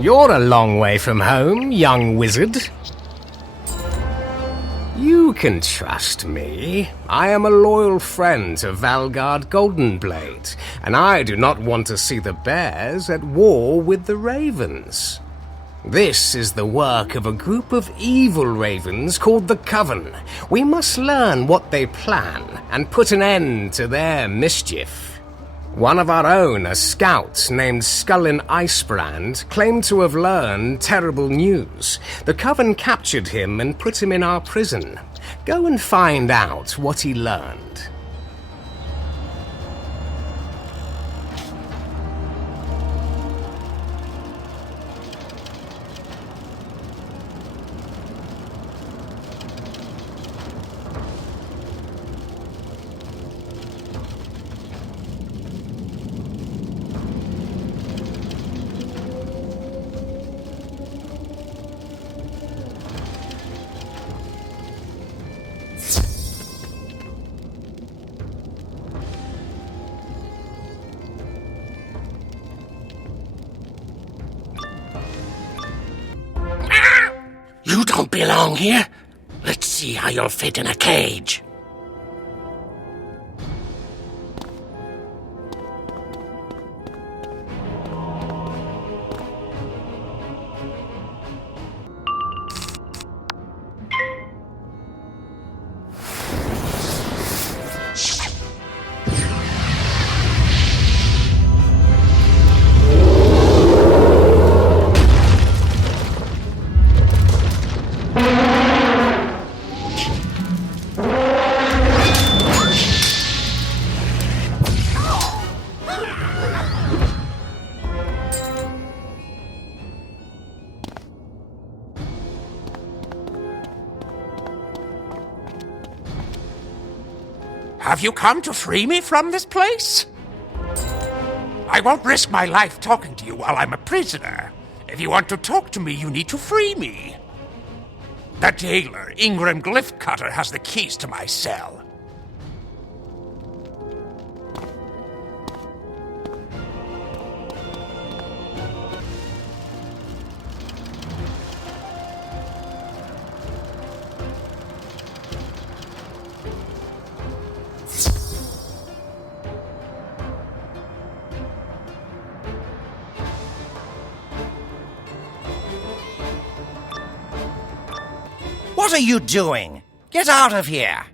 You're a long way from home, young wizard. You can trust me. I am a loyal friend to Valgard Goldenblade, and I do not want to see the bears at war with the ravens. This is the work of a group of evil ravens called the Coven. We must learn what they plan and put an end to their mischief. One of our own, a scout named Skullin Icebrand, claimed to have learned terrible news. The Coven captured him and put him in our prison. Go and find out what he learned. You don't belong here. Let's see how you'll fit in a cage. Have you come to free me from this place? I won't risk my life talking to you while I'm a prisoner. If you want to talk to me, you need to free me. The jailer, Ingram Glyphcutter, has the keys to my cell. What are you doing? Get out of here!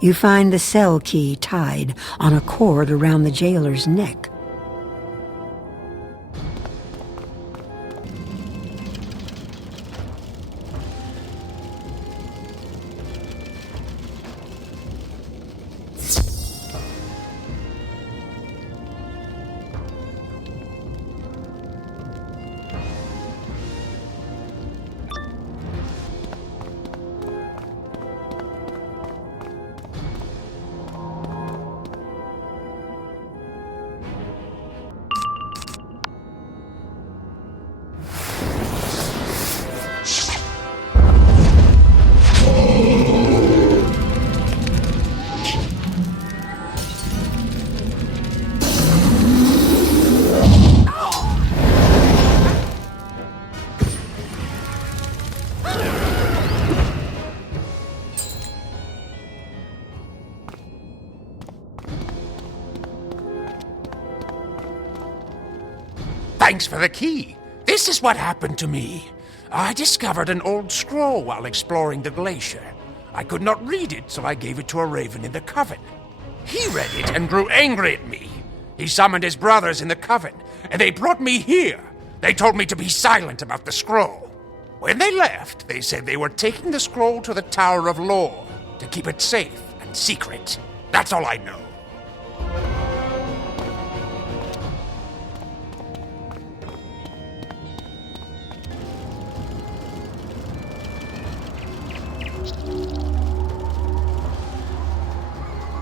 You find the cell key tied on a cord around the jailer's neck. Thanks for the key. This is what happened to me. I discovered an old scroll while exploring the glacier. I could not read it, so I gave it to a raven in the Coven. He read it and grew angry at me. He summoned his brothers in the Coven, and they brought me here. They told me to be silent about the scroll. When they left, they said they were taking the scroll to the Tower of Lore to keep it safe and secret. That's all I know.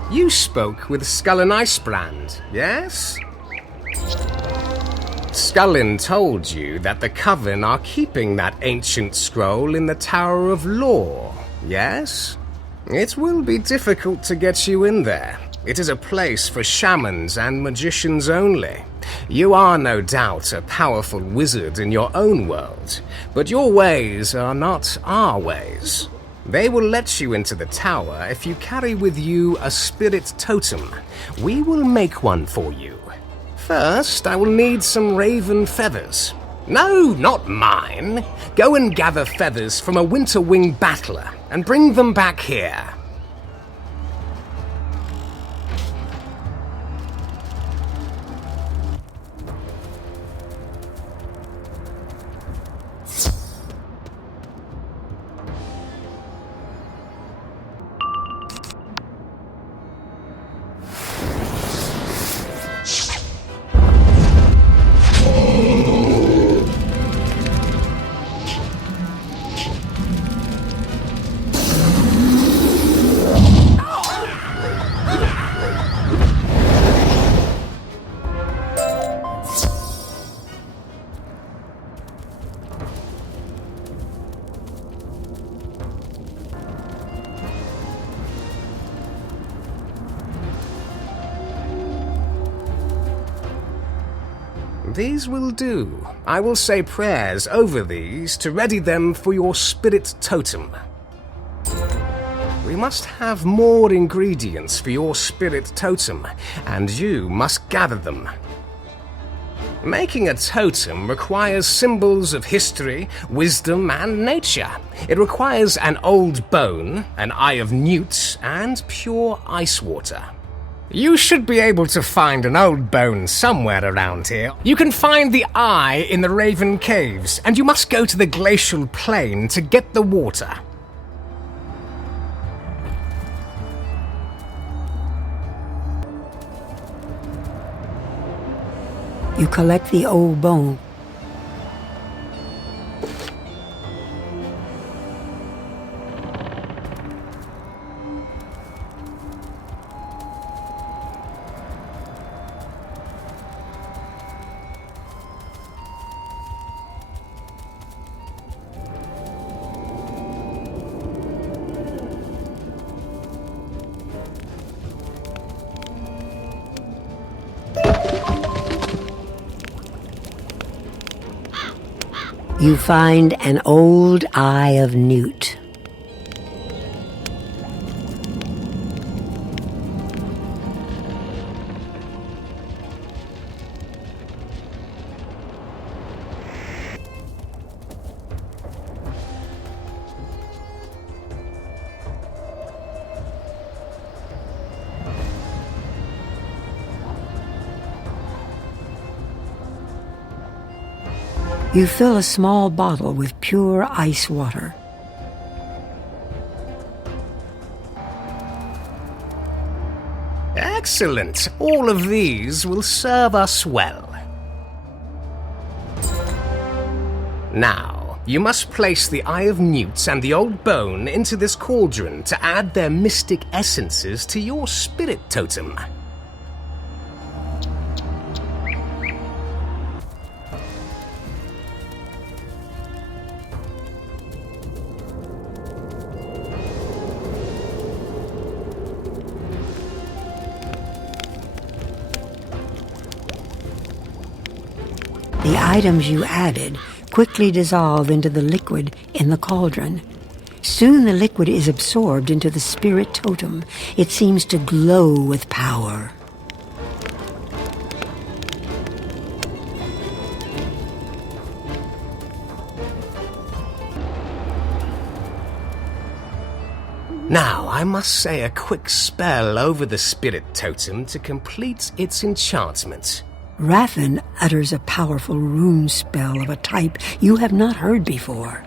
You spoke with Scullin Icebrand, yes? Scullin told you that the Coven are keeping that ancient scroll in the Tower of Lore, yes? It will be difficult to get you in there. It is a place for shamans and magicians only. You are no doubt a powerful wizard in your own world, but your ways are not our ways. They will let you into the tower if you carry with you a spirit totem. We will make one for you. First, I will need some raven feathers. No, not mine. Go and gather feathers from a winterwing battler and bring them back here. These will do. I will say prayers over these to ready them for your spirit totem. We must have more ingredients for your spirit totem, and you must gather them. Making a totem requires symbols of history, wisdom, and nature. It requires an old bone, an eye of newt, and pure ice water. You should be able to find an old bone somewhere around here. You can find the eye in the Raven Caves, and you must go to the glacial plain to get the water. You collect the old bone. You find an old eye of newt. You fill a small bottle with pure ice water. Excellent. All of these will serve us well. Now, you must place the Eye of Newt and the Old Bone into this cauldron to add their mystic essences to your spirit totem. The items you added quickly dissolve into the liquid in the cauldron. Soon the liquid is absorbed into the spirit totem. It seems to glow with power. Now, I must say a quick spell over the spirit totem to complete its enchantment. Rathen utters a powerful rune spell of a type you have not heard before.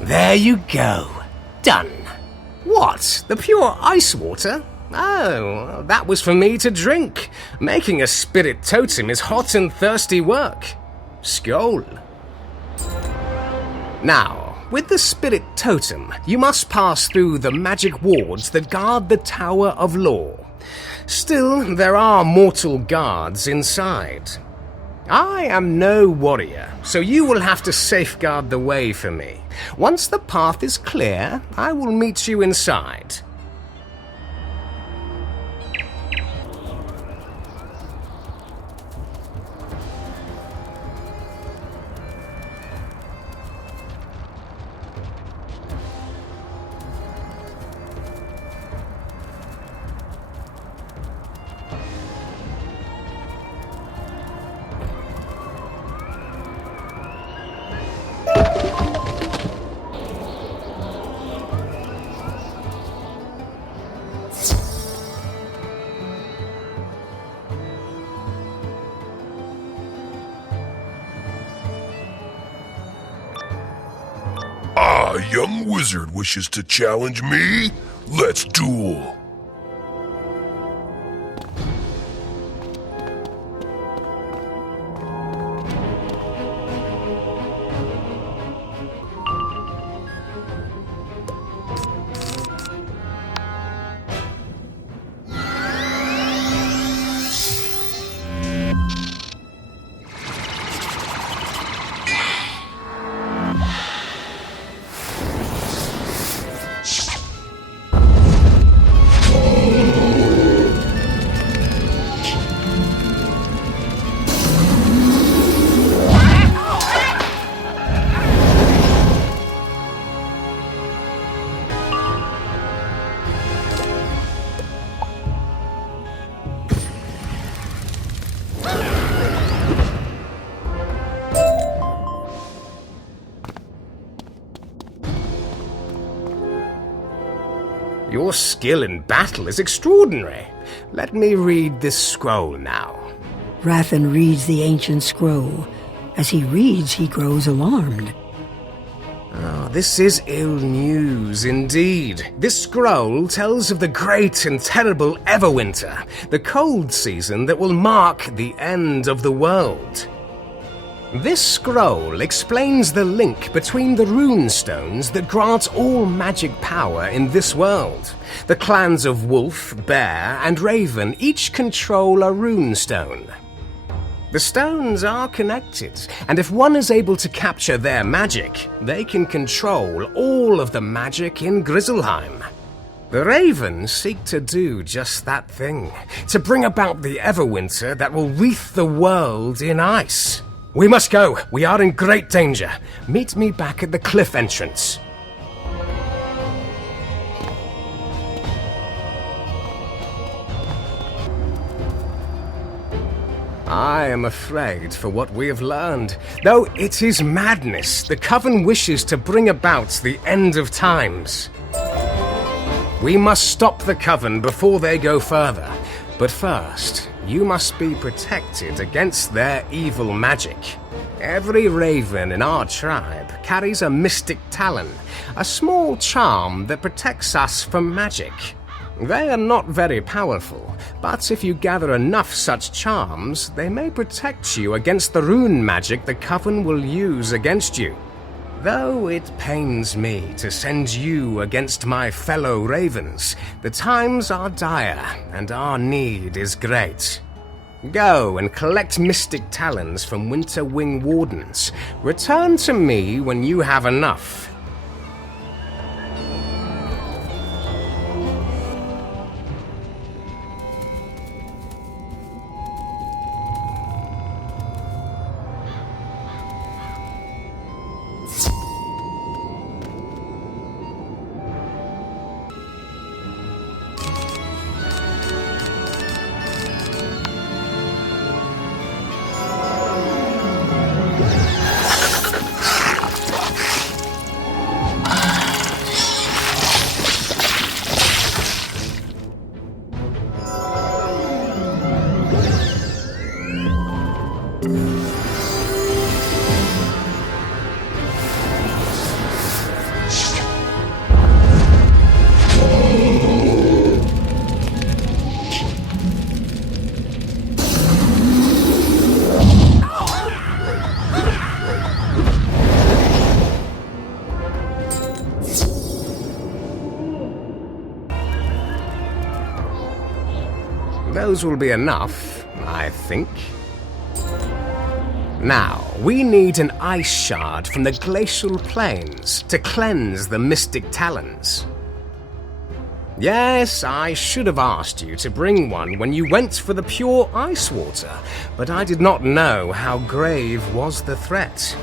There you go. Done. What? The pure ice water? Oh, that was for me to drink. Making a spirit totem is hot and thirsty work. Skål. Now, with the spirit totem, you must pass through the magic wards that guard the Tower of Law. Still, there are mortal guards inside. I am no warrior, so you will have to safeguard the way for me. Once the path is clear, I will meet you inside. A young wizard wishes to challenge me? Let's duel. Your skill in battle is extraordinary. Let me read this scroll now. Rathen reads the ancient scroll. As he reads, he grows alarmed. Oh, this is ill news indeed. This scroll tells of the great and terrible Everwinter, the cold season that will mark the end of the world. This scroll explains the link between the rune stones that grant all magic power in this world. The clans of Wolf, Bear, and Raven each control a rune stone. The stones are connected, and if one is able to capture their magic, they can control all of the magic in Grizzleheim. The Ravens seek to do just that thing, to bring about the Everwinter that will wreath the world in ice. We must go. We are in great danger. Meet me back at the cliff entrance. I am afraid for what we have learned. Though it is madness, the Coven wishes to bring about the end of times. We must stop the Coven before they go further. But first, you must be protected against their evil magic. Every raven in our tribe carries a mystic talon, a small charm that protects us from magic. They are not very powerful, but if you gather enough such charms, they may protect you against the rune magic the Coven will use against you. Though it pains me to send you against my fellow ravens, the times are dire and our need is great. Go and collect mystic talons from Winter Wing Wardens. Return to me when you have enough. Those will be enough, I think. Now, we need an ice shard from the glacial plains to cleanse the mystic talons. Yes, I should have asked you to bring one when you went for the pure ice water, but I did not know how grave was the threat.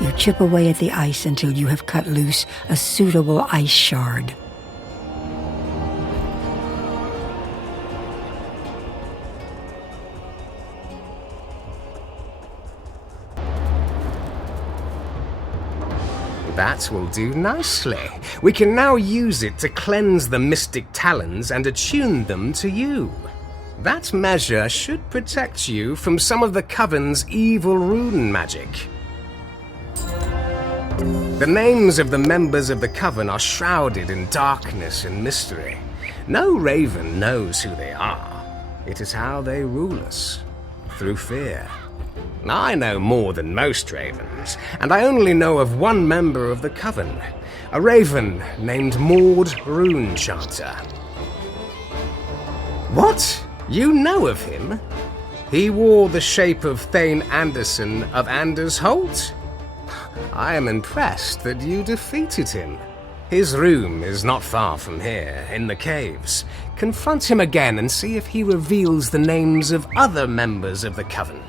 You chip away at the ice until you have cut loose a suitable ice shard. That will do nicely. We can now use it to cleanse the mystic talons and attune them to you. That measure should protect you from some of the Coven's evil rune magic. The names of the members of the Coven are shrouded in darkness and mystery. No raven knows who they are. It is how they rule us, through fear. I know more than most ravens, and I only know of one member of the Coven, a raven named Maud Runechanter. What? You know of him? He wore the shape of Thane Anderson of Anders Holt? I am impressed that you defeated him. His room is not far from here, in the caves. Confront him again and see if he reveals the names of other members of the Coven.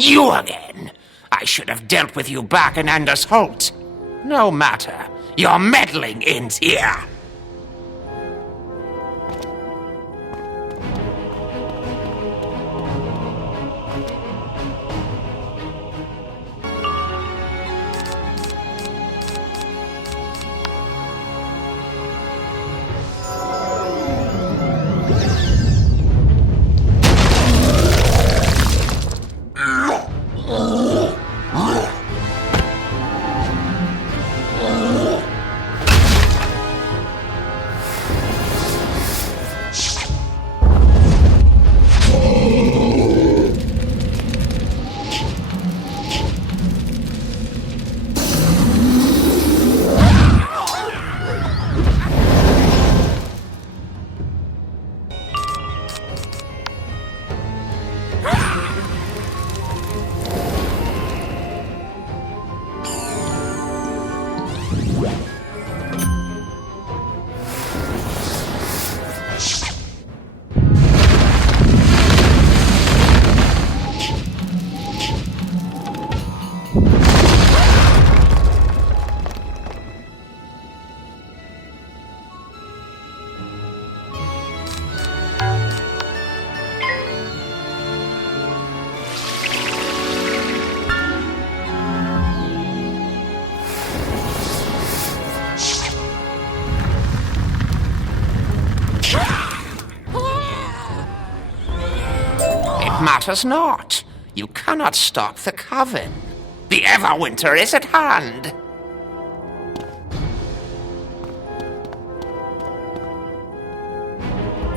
You again! I should have dealt with you back in Anders Holt. No matter. Your meddling ends here. Matters not. You cannot stop the Coven. The Everwinter is at hand.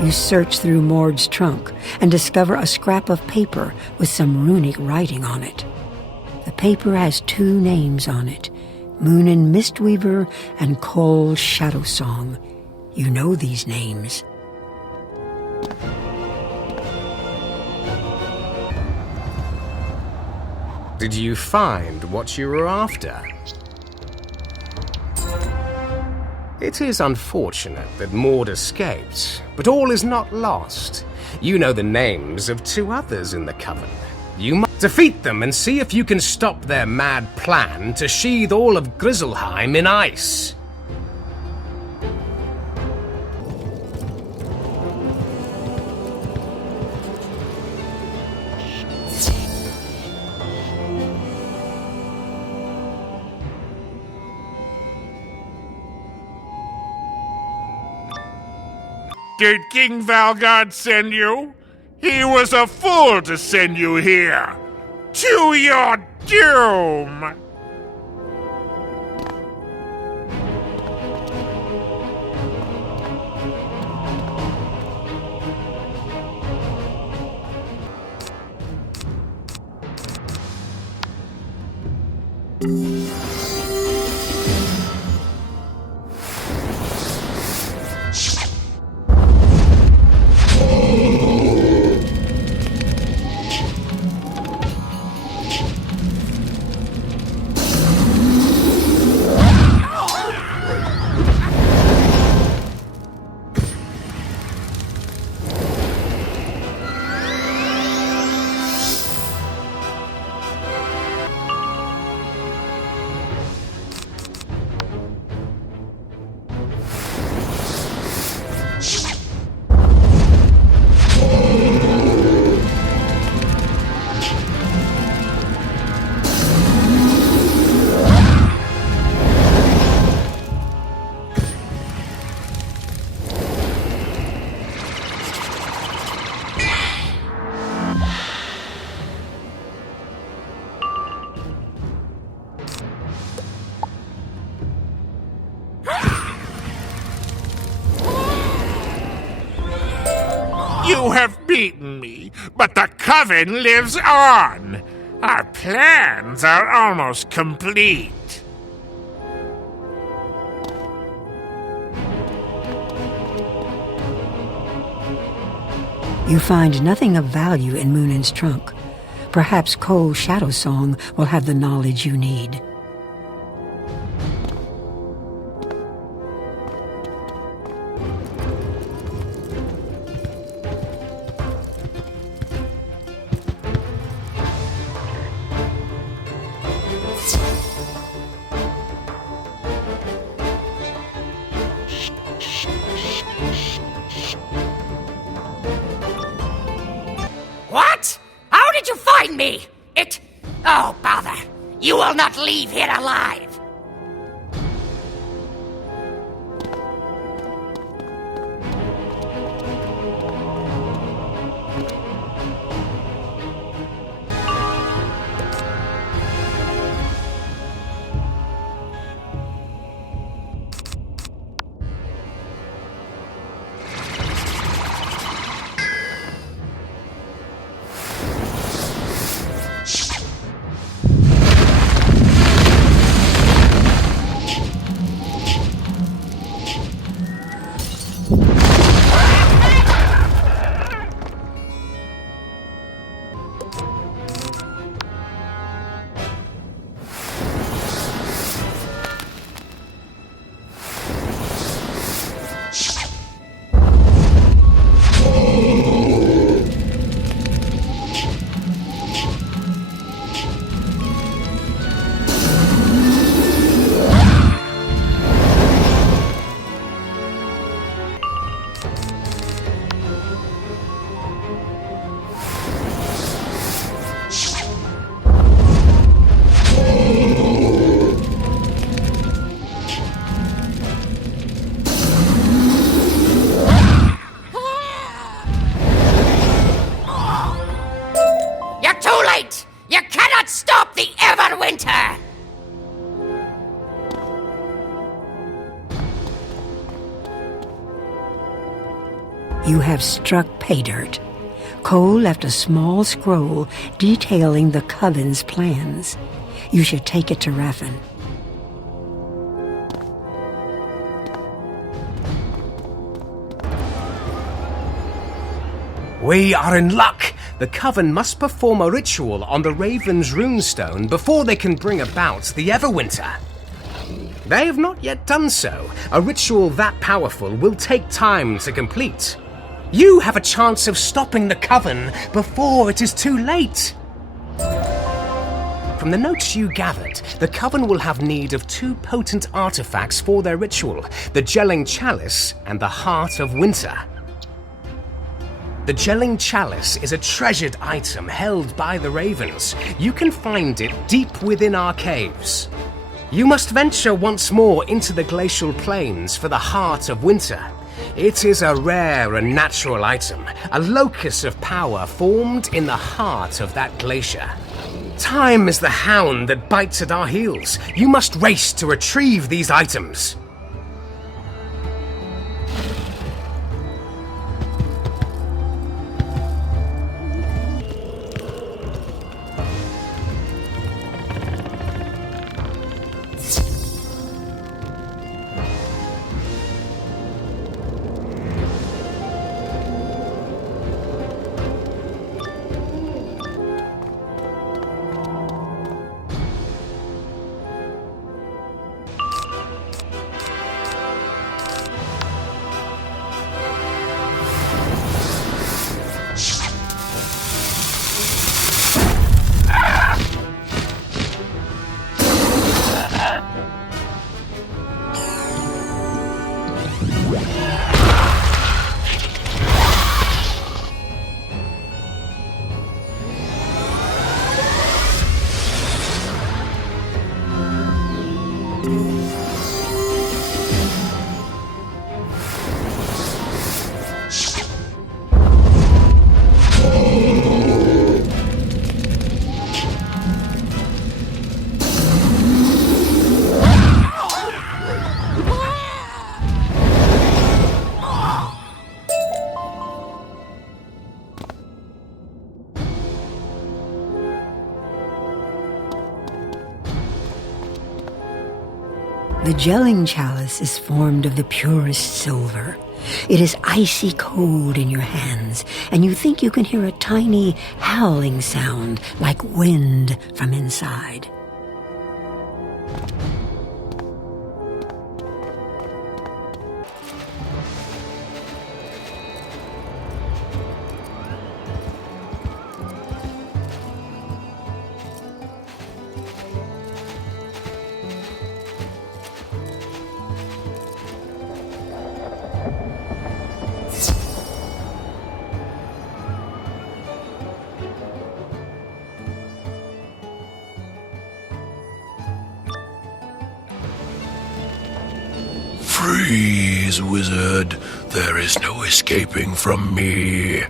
You search through Mord's trunk and discover a scrap of paper with some runic writing on it. The paper has two names on it, Moonin Mistweaver and Cole Shadowsong. You know these names. Did you find what you were after? It is unfortunate that Maud escaped, but all is not lost. You know the names of two others in the Coven. You must defeat them and see if you can stop their mad plan to sheathe all of Grizzleheim in ice. Did King Valgard send you? He was a fool to send you here. To your doom! You have beaten me, but the Coven lives on. Our plans are almost complete. You find nothing of value in Munin's trunk. Perhaps Cole's Shadow Song will have the knowledge you need. What? How did you find me? Oh, bother. You will not leave here alive. You have struck pay dirt. Cole left a small scroll detailing the Coven's plans. You should take it to Raffen. We are in luck! The Coven must perform a ritual on the Raven's runestone before they can bring about the Everwinter. They have not yet done so. A ritual that powerful will take time to complete. You have a chance of stopping the Coven before it is too late. From the notes you gathered, the Coven will have need of two potent artifacts for their ritual, the Gelling Chalice and the Heart of Winter. The Gelling Chalice is a treasured item held by the Ravens. You can find it deep within our caves. You must venture once more into the glacial plains for the Heart of Winter. It is a rare and natural item, a locus of power formed in the heart of that glacier. Time is the hound that bites at our heels. You must race to retrieve these items. The gelling chalice is formed of the purest silver. It is icy cold in your hands, and you think you can hear a tiny howling sound like wind from inside. Freeze, wizard. There is no escaping from me.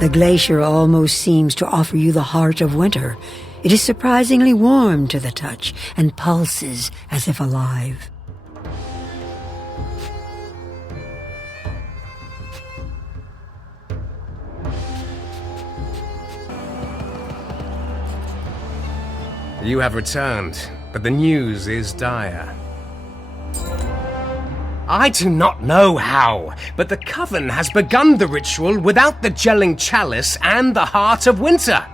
The glacier almost seems to offer you the heart of winter. It is surprisingly warm to the touch and pulses as if alive. You have returned, but the news is dire. I do not know how, but the Coven has begun the ritual without the gelling chalice and the Heart of Winter.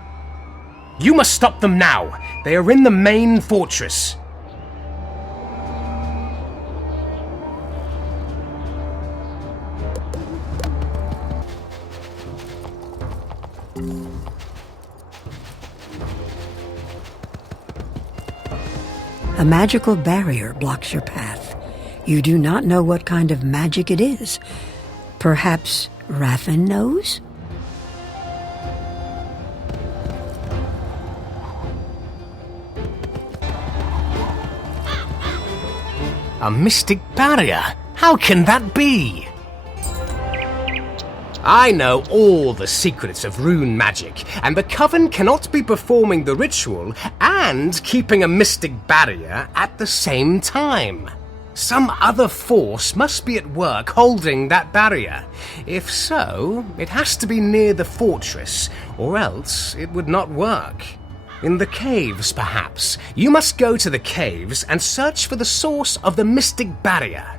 You must stop them now. They are in the main fortress. A magical barrier blocks your path. You do not know what kind of magic it is. Perhaps Raffen knows? A mystic barrier. How can that be? I know all the secrets of rune magic, and the Coven cannot be performing the ritual and keeping a mystic barrier at the same time. Some other force must be at work holding that barrier. If so, it has to be near the fortress, or else it would not work. In the caves, perhaps. You must go to the caves and search for the source of the mystic barrier.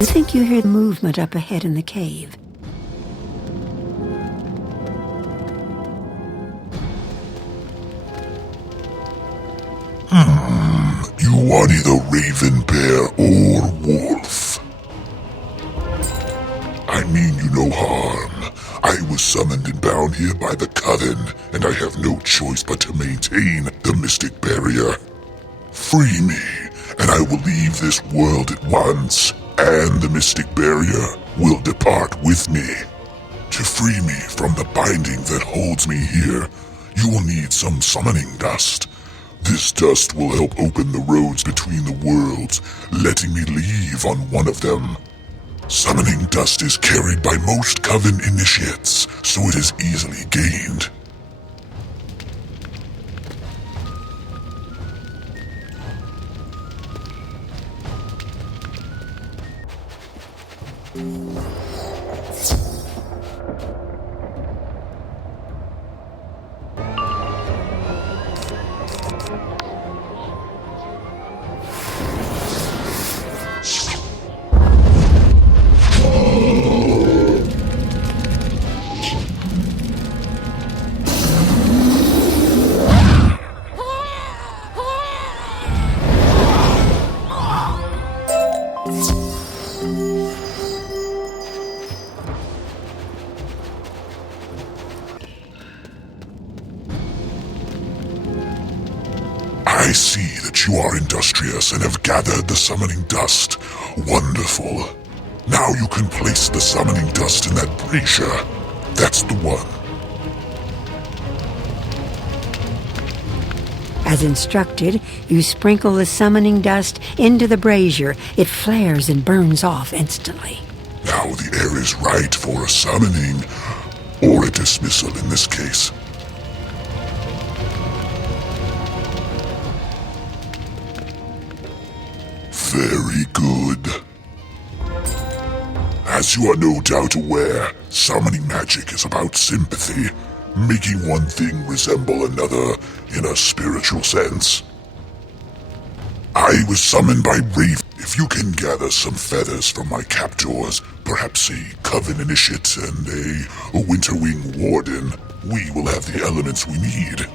I think you hear movement up ahead in the cave. You are neither raven, bear, or wolf. I mean you no harm. I was summoned and bound here by the Coven, and I have no choice but to maintain the mystic barrier. Free me, and I will leave this world at once, and the mystic barrier will depart with me. To free me from the binding that holds me here, you will need some summoning dust. This dust will help open the roads between the worlds, letting me leave on one of them. Summoning dust is carried by most Coven initiates, so it is easily gained. I see that you are industrious and have gathered the summoning dust. Wonderful. Now you can place the summoning dust in that brazier. That's the one. As instructed, you sprinkle the summoning dust into the brazier. It flares and burns off instantly. Now the air is right for a summoning, or a dismissal in this case. Very good. As you are no doubt aware, summoning magic is about sympathy, making one thing resemble another in a spiritual sense. I was summoned by Raven. If you can gather some feathers from my captors, perhaps a Coven initiate and a Winterwing warden, we will have the elements we need.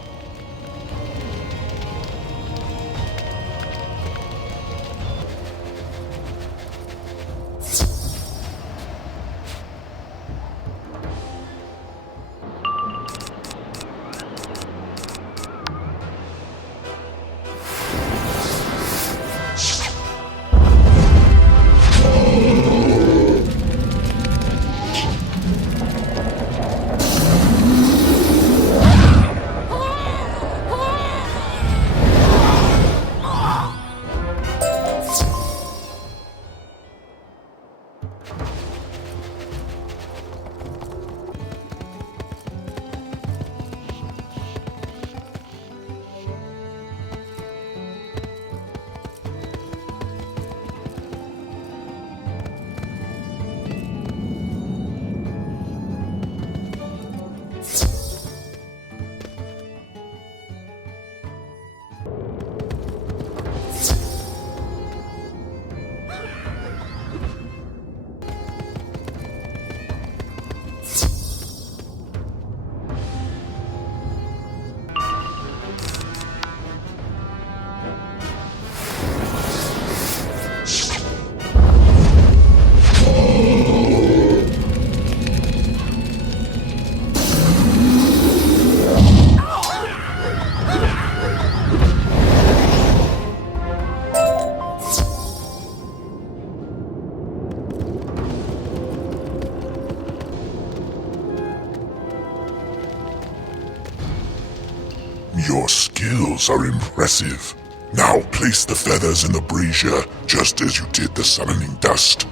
Your skills are impressive. Now place the feathers in the brazier, just as you did the summoning dust.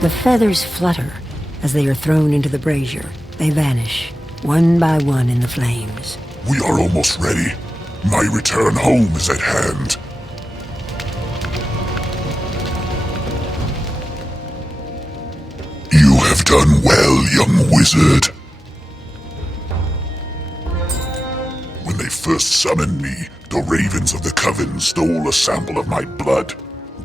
The feathers flutter as they are thrown into the brazier. They vanish, one by one in the flames. We are almost ready. My return home is at hand. You have done well, young wizard. When they first summoned me, the ravens of the Coven stole a sample of my blood.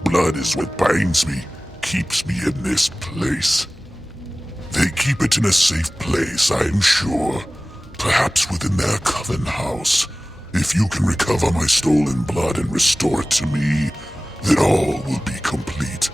Blood is what binds me, keeps me in this place. They keep it in a safe place, I am sure. Perhaps within their Coven house. If you can recover my stolen blood and restore it to me, then all will be complete.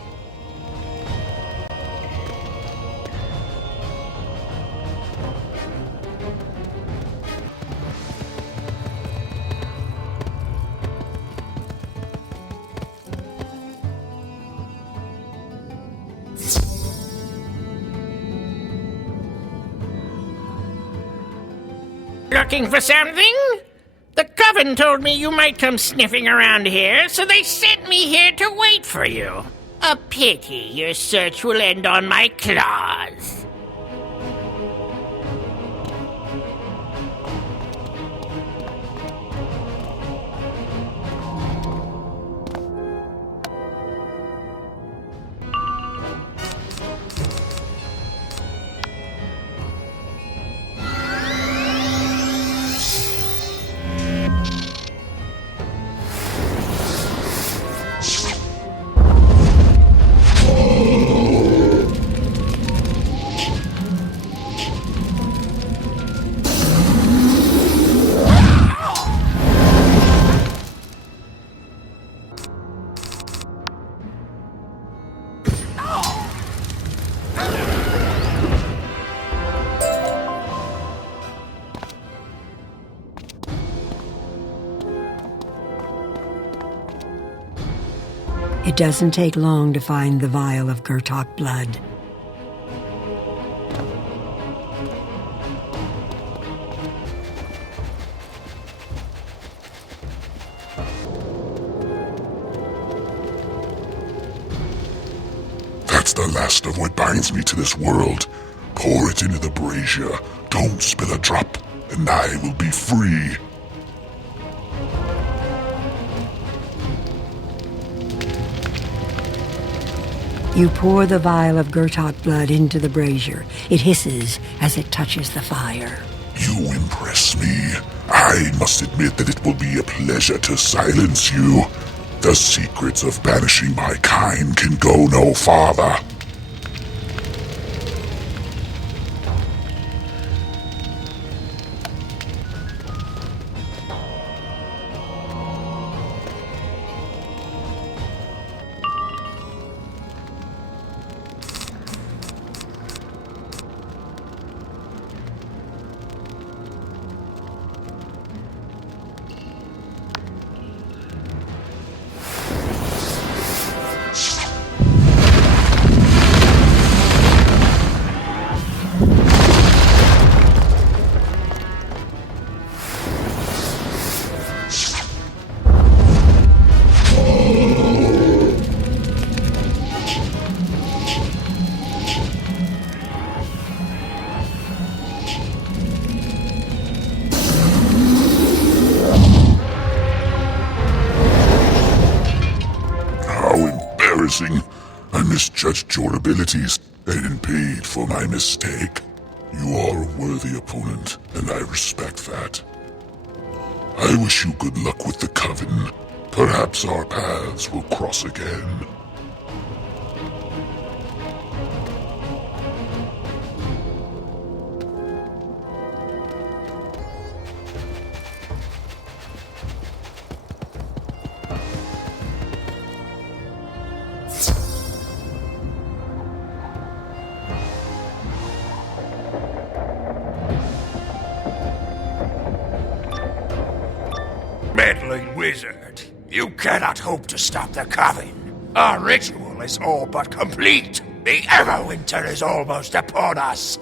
Looking for something? The Coven told me you might come sniffing around here, so they sent me here to wait for you. A pity your search will end on my claws. It doesn't take long to find the vial of Gurtok blood. That's the last of what binds me to this world. Pour it into the brazier. Don't spill a drop, and I will be free. You pour the vial of Gurtok blood into the brazier. It hisses as it touches the fire. You impress me. I must admit that it will be a pleasure to silence you. The secrets of banishing my kind can go no farther. I misjudged your abilities and paid for my mistake. You are a worthy opponent, and I respect that. I wish you good luck with the Coven. Perhaps our paths will cross again. meddling wizard. You cannot hope to stop the Coven. Our ritual is all but complete. The Everwinter is almost upon us.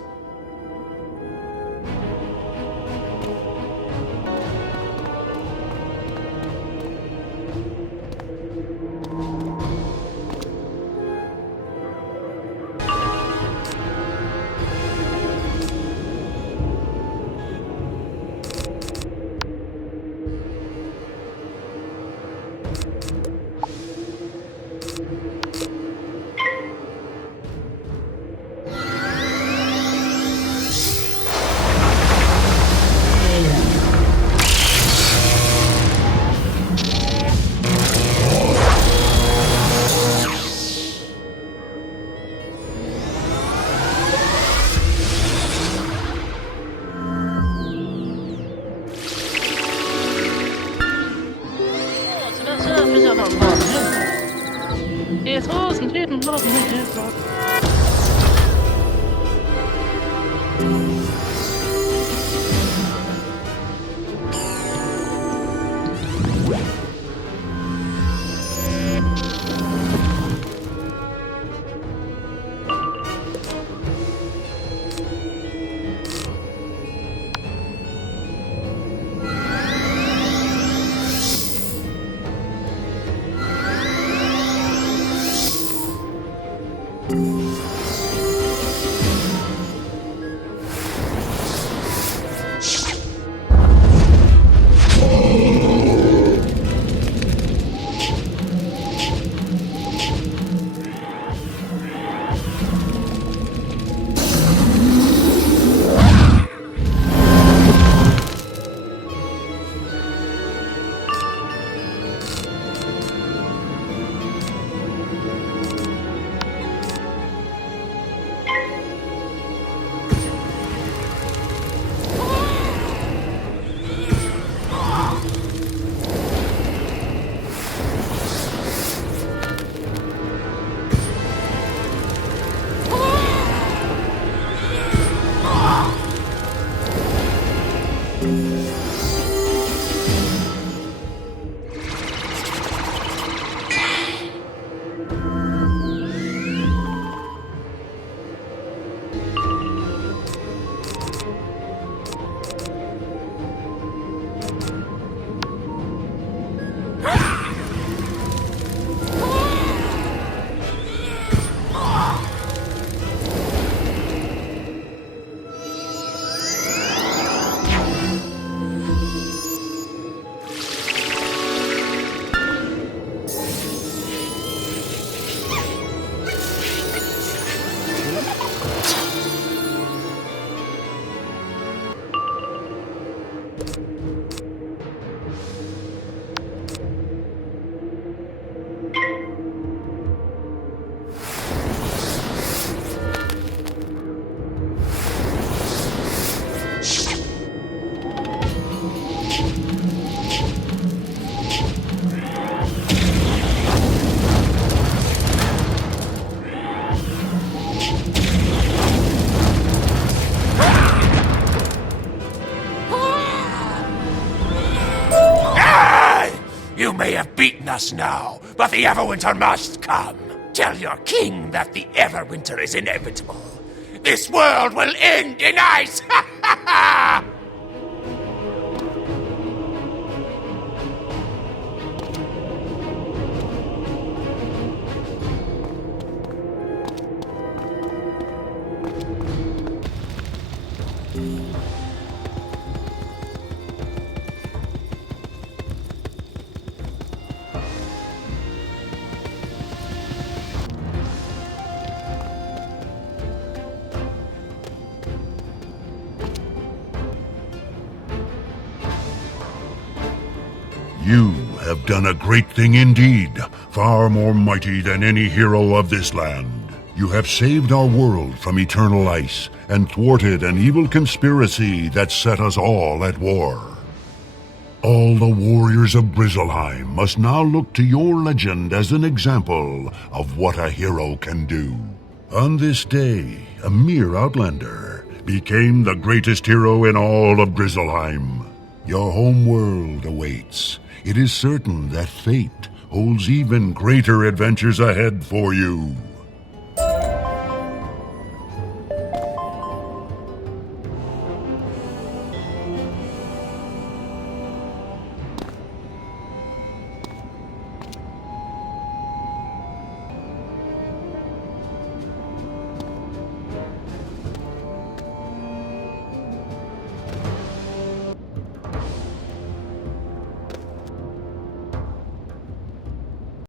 You may have beaten us now, but the Everwinter must come. Tell your king that the Everwinter is inevitable. This world will end in ice! Ha ha ha! You have done a great thing indeed, far more mighty than any hero of this land. You have saved our world from eternal ice and thwarted an evil conspiracy that set us all at war. All the warriors of Grizzleheim must now look to your legend as an example of what a hero can do. On this day, a mere outlander became the greatest hero in all of Grizzleheim. Your home world awaits, it is certain that fate holds even greater adventures ahead for you.